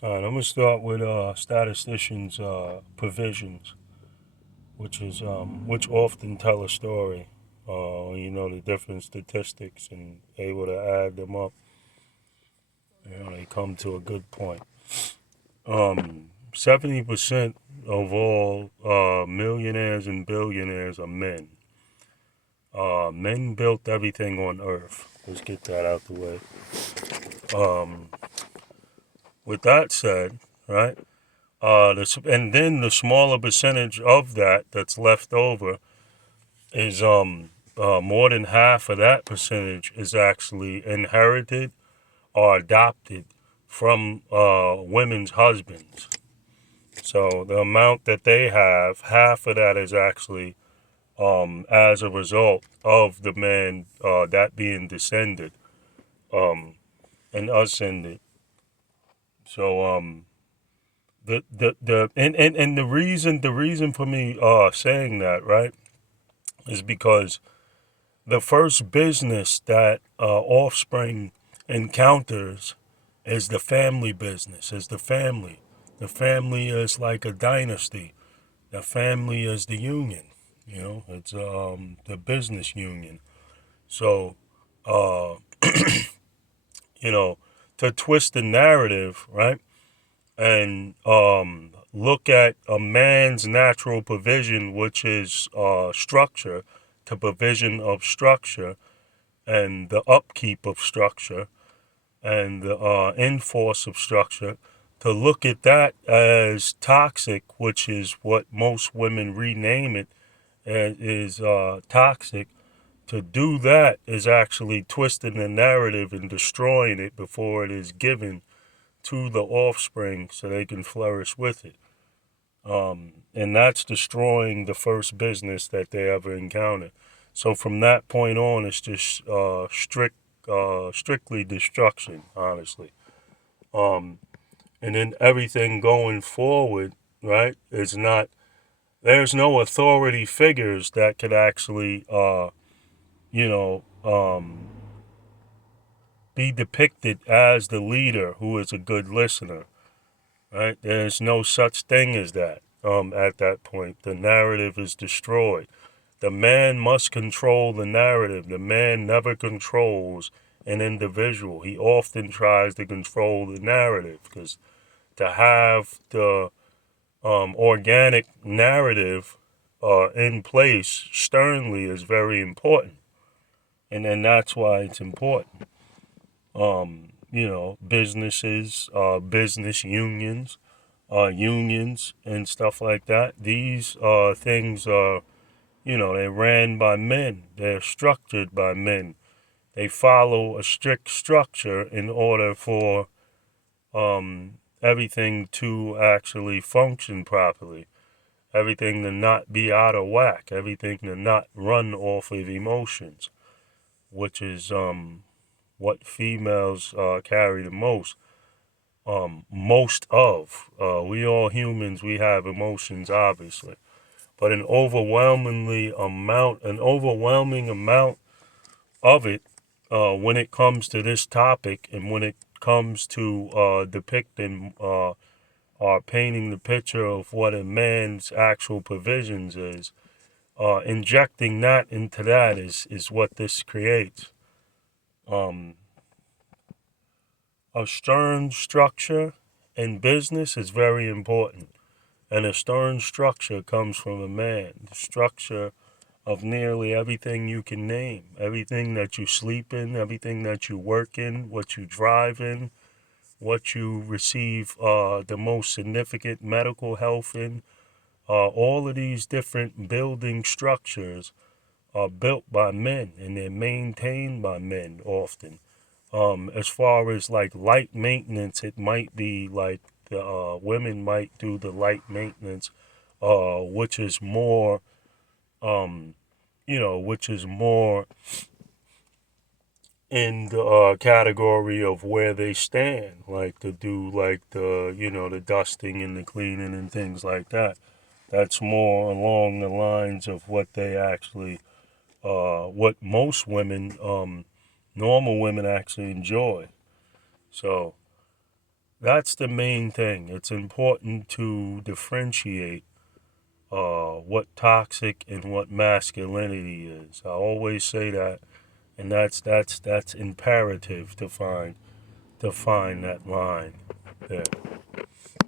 All right, I'm gonna start with statisticians' provisions, which often tell a story. The different statistics and able to add them up. They come to a good point. 70% of all millionaires and billionaires are men. Men built everything on Earth. Let's get that out the way. Um, with that said, right? And then the smaller percentage of that that's left over is more than half of that percentage is actually inherited or adopted from women's husbands. So the amount that they have, half of that is actually as a result of the man that being descended um, and ascended. So and the reason for me saying that, right, is because the first business that offspring encounters is the family business, is the family. The family is like a dynasty. The family is the union. It's the business union. So, uh, you know, to twist the narrative, right, and look at a man's natural provision, which is structure, to provision of structure and the upkeep of structure and the enforce of structure, to look at that as toxic, which is what most women rename it as, is toxic. To do that is actually twisting the narrative and destroying it before it is given to the offspring so they can flourish with it. And that's destroying the first business that they ever encounter. So from that point on, it's just strictly destruction, honestly. Um, and then everything going forward, right, is not. There's no authority figures that could actually, you know, um, be depicted as the leader who is a good listener, right? There's no such thing as that. At that point, the narrative is destroyed. The man must control the narrative. The man never controls an individual. He often tries to control the narrative because to have the organic narrative in place sternly is very important. And then that's why it's important. Businesses, business unions and stuff like that. These things are, they ran by men. They're structured by men. They follow a strict structure in order for everything to actually function properly, everything to not be out of whack, everything to not run off of emotions, which is what females carry the most. Most of we all humans, we have emotions, obviously, but an overwhelming amount of it, when it comes to this topic and when it comes to depicting or painting the picture of what a man's actual provisions is, injecting that into that is what this creates. Um, a stern structure in business is very important. And a stern structure comes from a man. The structure of nearly everything you can name, everything that you sleep in, everything that you work in, what you drive in, what you receive the most significant medical health in. All of these different building structures are built by men and they're maintained by men often. As far as like light maintenance, it might be like the women might do the light maintenance, which is more, um, which is more in the category of where they stand, like to do like the dusting and the cleaning and things like that. That's more along the lines of what they actually, what most women, normal women actually enjoy. So That's the main thing. It's important to differentiate what toxic and what masculinity is. I always say that, and that's imperative to find that line there.